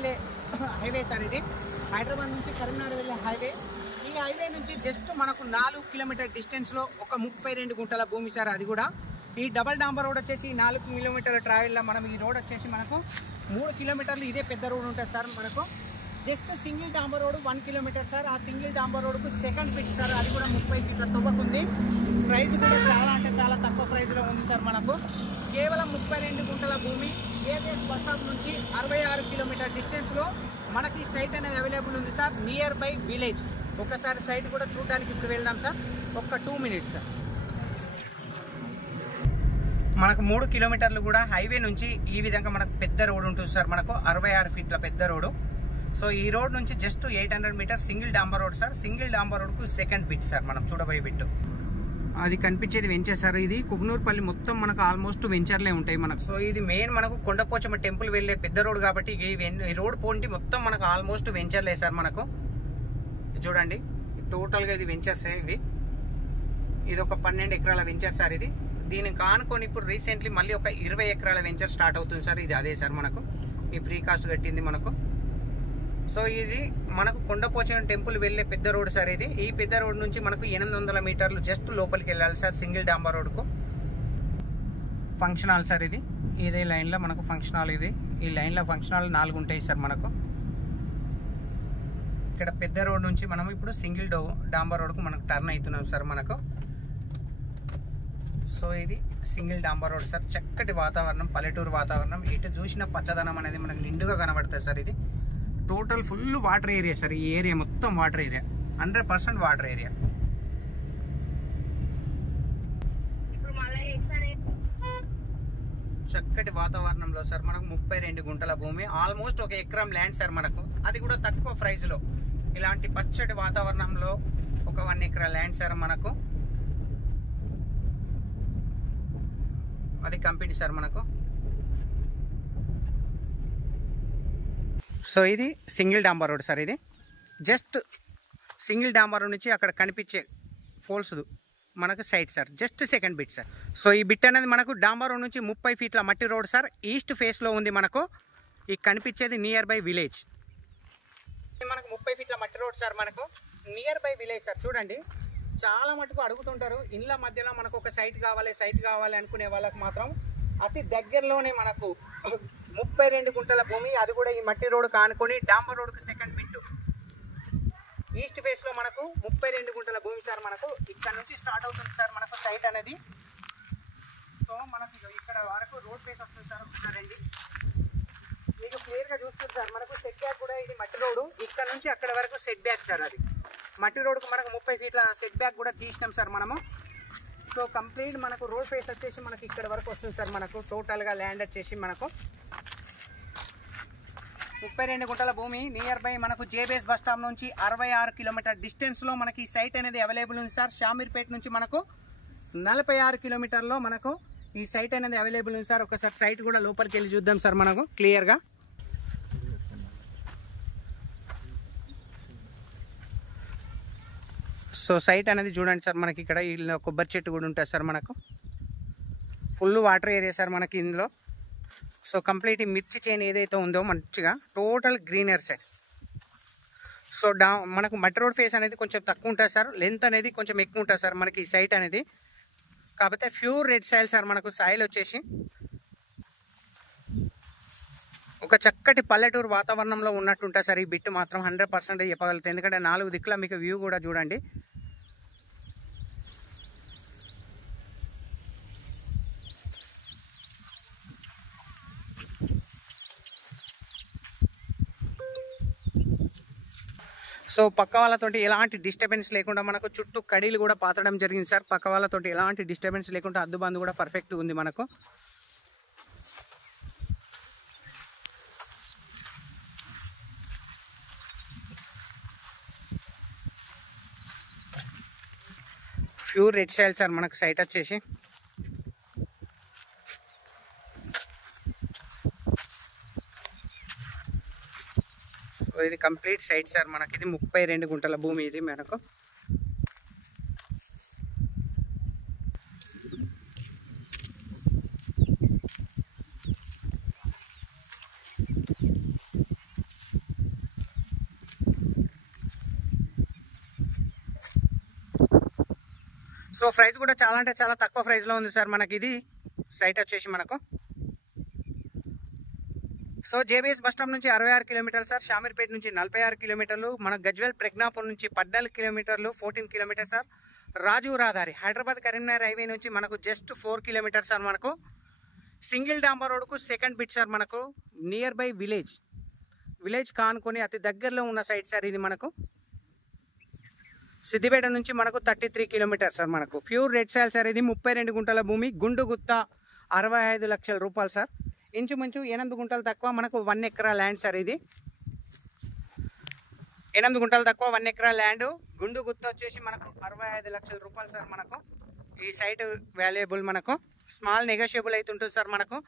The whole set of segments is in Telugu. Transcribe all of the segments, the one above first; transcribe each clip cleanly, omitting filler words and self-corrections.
వెళ్ళే హైవే సార్ ఇది. హైదరాబాద్ నుంచి కరీంనగర్ వెళ్ళే హైవే. ఈ హైవే నుంచి జస్ట్ మనకు 4 కిలోమీటర్ డిస్టెన్స్లో ఒక 32 గుంటల భూమి సార్. అది కూడా ఈ డబల్ డాంబర్ రోడ్ వచ్చేసి 4 కిలోమీటర్ల ట్రావెల్లో మనం ఈ రోడ్ వచ్చేసి మనకు 3 కిలోమీటర్లు ఇదే పెద్ద రోడ్ ఉంటుంది సార్. మనకు జస్ట్ సింగిల్ డాంబర్ రోడ్ 1 కిలోమీటర్ సార్. ఆ సింగిల్ డాంబర్ రోడ్కు సెకండ్ ఫిట్ సార్. అది కూడా 30 ఫీట్ల తవ్వకుంది. ప్రైస్ కూడా చాలా అంటే చాలా తక్కువ ప్రైస్లో ఉంది సార్. మనకు కేవలం 32 గుంటల భూమి ఏబిఎస్ బస్ స్టాప్ నుంచి 66 కిలోమీటర్ డిస్టెన్స్లో మనకి సైట్ అనేది అవైలబుల్ ఉంది సార్. Near by village. ఒకసారి సైట్ కూడా చూడడానికి ఇప్పుడు వెళ్దాం సార్. ఒక 2 మినిట్స్ సార్. మనకు 3 కిలోమీటర్లు కూడా హైవే నుంచి ఈ విధంగా మనకు పెద్ద రోడ్ ఉంటుంది సార్. మనకు 66 ఫీట్ల పెద్ద రోడ్డు. సో ఈ రోడ్ నుంచి జస్ట్ 800 మీటర్ సింగిల్ డాంబర్ రోడ్ సార్. సింగిల్ డాంబర్ రోడ్కు సెకండ్ బిట్ సార్. మనం చూడబోయే బిట్ అది కనిపించేది వెంచర్ సార్. ఇది కుగ్నూర్పల్లి మొత్తం మనకు ఆల్మోస్ట్ వెంచర్లే ఉంటాయి మనకు. సో ఇది మెయిన్ మనకు కొండపోచమ్మ టెంపుల్ వెళ్ళే పెద్ద రోడ్ కాబట్టి ఈ రోడ్ పోంటి మొత్తం మనకు ఆల్మోస్ట్ వెంచర్లే సార్. మనకు చూడండి టోటల్గా ఇది వెంచర్సే ఇవి. ఇది ఒక 12 ఎకరాల వెంచర్ సార్. ఇది దీన్ని కానుకొని ఇప్పుడు రీసెంట్లీ మళ్ళీ ఒక 20 ఎకరాల వెంచర్ స్టార్ట్ అవుతుంది సార్. ఇది అదే సార్ మనకు ఈ ఫ్రీ కాస్ట్ కట్టింది మనకు. సో ఇది మనకు కొండపోచమ్మ టెంపుల్ వెళ్ళే పెద్ద రోడ్ సార్. ఇది ఈ పెద్ద రోడ్ నుంచి మనకు 800 మీటర్లు జస్ట్ లోపలికి వెళ్ళాలి సార్ సింగిల్ డాంబర్ రోడ్కు. Function hall sir. ఇది ఇదే లైన్లో మనకు ఫంక్షన్ హాల్. ఇది ఈ లైన్లో ఫంక్షన్ హాల్ 4 ఉంటాయి సార్ మనకు. ఇక్కడ పెద్ద రోడ్ నుంచి మనం ఇప్పుడు సింగిల్ డాంబర్ రోడ్కు మనకు టర్న్ అవుతున్నాం సార్ మనకు. సో ఇది సింగిల్ డాంబర్ రోడ్ సార్. చక్కటి వాతావరణం, పల్లెటూరు వాతావరణం. ఇటు చూసిన పచ్చదనం అనేది మనకు నిండుగా కనబడుతుంది సార్. ఇది total full water area sir. ఈ ఏరియా మొత్తం వాటర్ ఏరియా, 100% వాటర్ ఏరియా. చక్కటి వాతావరణంలో సార్ మనకు 32 గుంటల భూమి, ఆల్మోస్ట్ 1 ఎకరం ల్యాండ్ సార్ మనకు. అది కూడా తక్కువ ప్రైస్లో ఇలాంటి పచ్చటి వాతావరణంలో ఒక 1 ఎకరా ల్యాండ్ సార్ మనకు. అది కంపెనీ సార్ మనకు. సో ఇది సింగిల్ డాంబర్ రోడ్ సార్. ఇది జస్ట్ సింగిల్ డాంబర్ రోడ్ నుంచి అక్కడ కనిపించే ఫోల్స్ మనకు site sir. Just second bit sir. So ఈ బిట్ అనేది మనకు డాంబర్ రోడ్ నుంచి 30 ఫీట్ల మట్టి రోడ్ సార్. ఈస్ట్ ఫేస్లో ఉంది మనకు. ఈ కనిపించేది నియర్ బై విలేజ్. మనకు 30 ఫీట్ల మట్టి రోడ్ సార్. మనకు నియర్ బై విలేజ్ సార్. చూడండి చాలా మటుకు అడుగుతుంటారు ఇళ్ళ మధ్యలో మనకు ఒక సైట్ కావాలి అనుకునే వాళ్ళకు మాత్రం అతి దగ్గరలోనే మనకు 32 గుంటల భూమి. అది కూడా ఈ మట్టి రోడ్ కానుకొని డాంబర్ రోడ్కు సెకండ్ బిట్. ఈస్ట్ ఫేస్లో మనకు 32 గుంటల భూమి సార్. మనకు ఇక్కడ నుంచి స్టార్ట్ అవుతుంది సార్ మనకు సైట్ అనేది. సో మనకు ఇక్కడ వరకు రోడ్ ఫేస్ వస్తుంది సార్. ఒకసారి మీకు క్లియర్గా చూస్తుంది సార్. మనకు సెట్ బ్యాక్ కూడా ఇది మట్టి రోడ్డు. ఇక్కడ నుంచి అక్కడ వరకు సెట్ బ్యాక్ సార్. అది మట్టి రోడ్కు మనకు 30 ఫీట్ల సెట్ బ్యాక్ కూడా తీసినాం సార్ మనము. సో కంప్లీట్ మనకు రోడ్ ఫేస్ వచ్చేసి మనకి ఇక్కడ వరకు వస్తుంది సార్. మనకు టోటల్గా ల్యాండ్ వచ్చేసి మనకు 32 గుంటల భూమి. నియర్ బై మనకు జేబీఎస్ బస్ స్టాప్ నుంచి 66 కిలోమీటర్ డిస్టెన్స్లో మనకి ఈ సైట్ అనేది అవైలబుల్ ఉంది సార్. షామీర్పేట నుంచి మనకు 46 కిలోమీటర్లో మనకు ఈ సైట్ అనేది అవైలబుల్ ఉంది సార్. ఒకసారి సైట్ కూడా లోపలికి వెళ్ళి చూద్దాం సార్ మనకు క్లియర్గా. సో సైట్ అనేది చూడండి సార్. మనకి ఇక్కడ ఇలా కొబ్బరి చెట్టు కూడా ఉంటుంది సార్. మనకు ఫుల్ వాటర్ ఏరియా సార్ మనకి ఇందులో. సో కంప్లీట్ మిర్చి చైన్ ఏదైతే ఉందో మంచిగా టోటల్ గ్రీనర్ సార్. సో మనకు మట్టి రోడ్ ఫేస్ అనేది కొంచెం తక్కువ ఉంటుంది సార్. లెంత్ అనేది కొంచెం ఎక్కువ ఉంటుంది సార్ మనకి ఈ సైట్ అనేది. కాకపోతే ప్యూర్ రెడ్ సాయిల్ సార్. మనకు సాయిల్ వచ్చేసి ఒక చక్కటి పల్లెటూరు వాతావరణంలో ఉన్నట్టు ఉంటుంది సార్. ఈ బిట్ మాత్రం 100% చెప్పగలుగుతాయి. ఎందుకంటే 4 దిక్కుల మీకు వ్యూ కూడా చూడండి. సో పక్క వాళ్ళతోటి ఎలాంటి డిస్టర్బెన్స్ లేకుండా మనకు చుట్టూ కడీలు కూడా పాతడం జరిగింది సార్. పక్క వాళ్ళతోటి ఎలాంటి డిస్టర్బెన్స్ లేకుండా అద్దుబందు కూడా పర్ఫెక్ట్ ఉంది మనకు. ప్యూర్ రెడ్ సాయిల్ సార్ మనకు సైట్ వచ్చేసి. ఇది కంప్లీట్ సైట్ సార్ మనకి. ఇది 32 గుంటల భూమి ఇది మనకు. సో ప్రైస్ కూడా చాలా అంటే చాలా తక్కువ ప్రైస్లో ఉంది సార్ మనకి ఇది సైట్ వచ్చేసి మనకు. సో జేబీఎస్ బస్ స్టాప్ నుంచి 66 కిలోమీటర్లు సార్, షామీర్పేట నుంచి 46 కిలోమీటర్లు, మన గజ్వేల్ ప్రజ్ఞాపూర్ నుంచి 14 కిలోమీటర్లు, 14 కిలోమీటర్ సార్. రాజు రహదారి హైదరాబాద్ కరీంనగర్ హైవే నుంచి మనకు జస్ట్ 4 కిలోమీటర్స్ సార్ మనకు. సింగిల్ డాంబర్ రోడ్కు సెకండ్ బిట్ సార్ మనకు, నియర్ బై విలేజ్ కానుకొని అతి దగ్గరలో ఉన్న సైట్ సార్ ఇది మనకు. సిద్దిపేట నుంచి మనకు 33 కిలోమీటర్స్ సార్ మనకు. ప్యూర్ రెడ్ సాయిల్ సార్ ఇది, 32 గుంటల భూమి, గుండు గుత్త 65 లక్షల రూపాయలు సార్. ఇంచుమించు 8 గుంటలు తక్కువ మనకు 1 ఎకరా ల్యాండ్ సార్ ఇది. 8 గుంటలు తక్కువ 1 ఎకరా ల్యాండ్, గుండు గుత్త వచ్చేసి మనకు 65 లక్షల రూపాయలు సార్ మనకు. ఈ సైట్ వాల్యుయబుల్ మనకు, స్మాల్ నెగోషియబుల్ అయితే ఉంటుంది సార్ మనకు.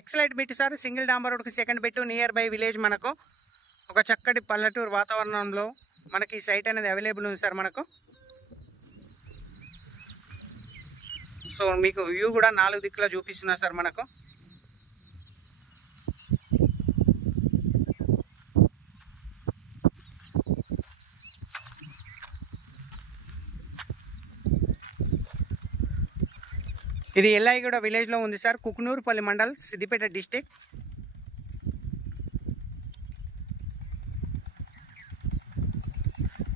ఎక్సలెంట్ బిట్ సార్, సింగిల్ డాంబర్ రోడ్కి second bit, near by village మనకు. ఒక చక్కటి పల్లెటూరు వాతావరణంలో మనకి ఈ సైట్ అనేది అవైలబుల్ ఉంది సార్ మనకు. సో మీకు వ్యూ కూడా 4 దిక్కులా చూపిస్తున్నా సార్ మనకు. ఇది ఎల్లాయిగూడ విలేజ్లో ఉంది sir, Kukunoorpally mandal, Siddipet district.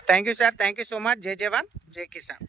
Thank you sir, thank you so much. జై జవాన్ జై కిసాన్.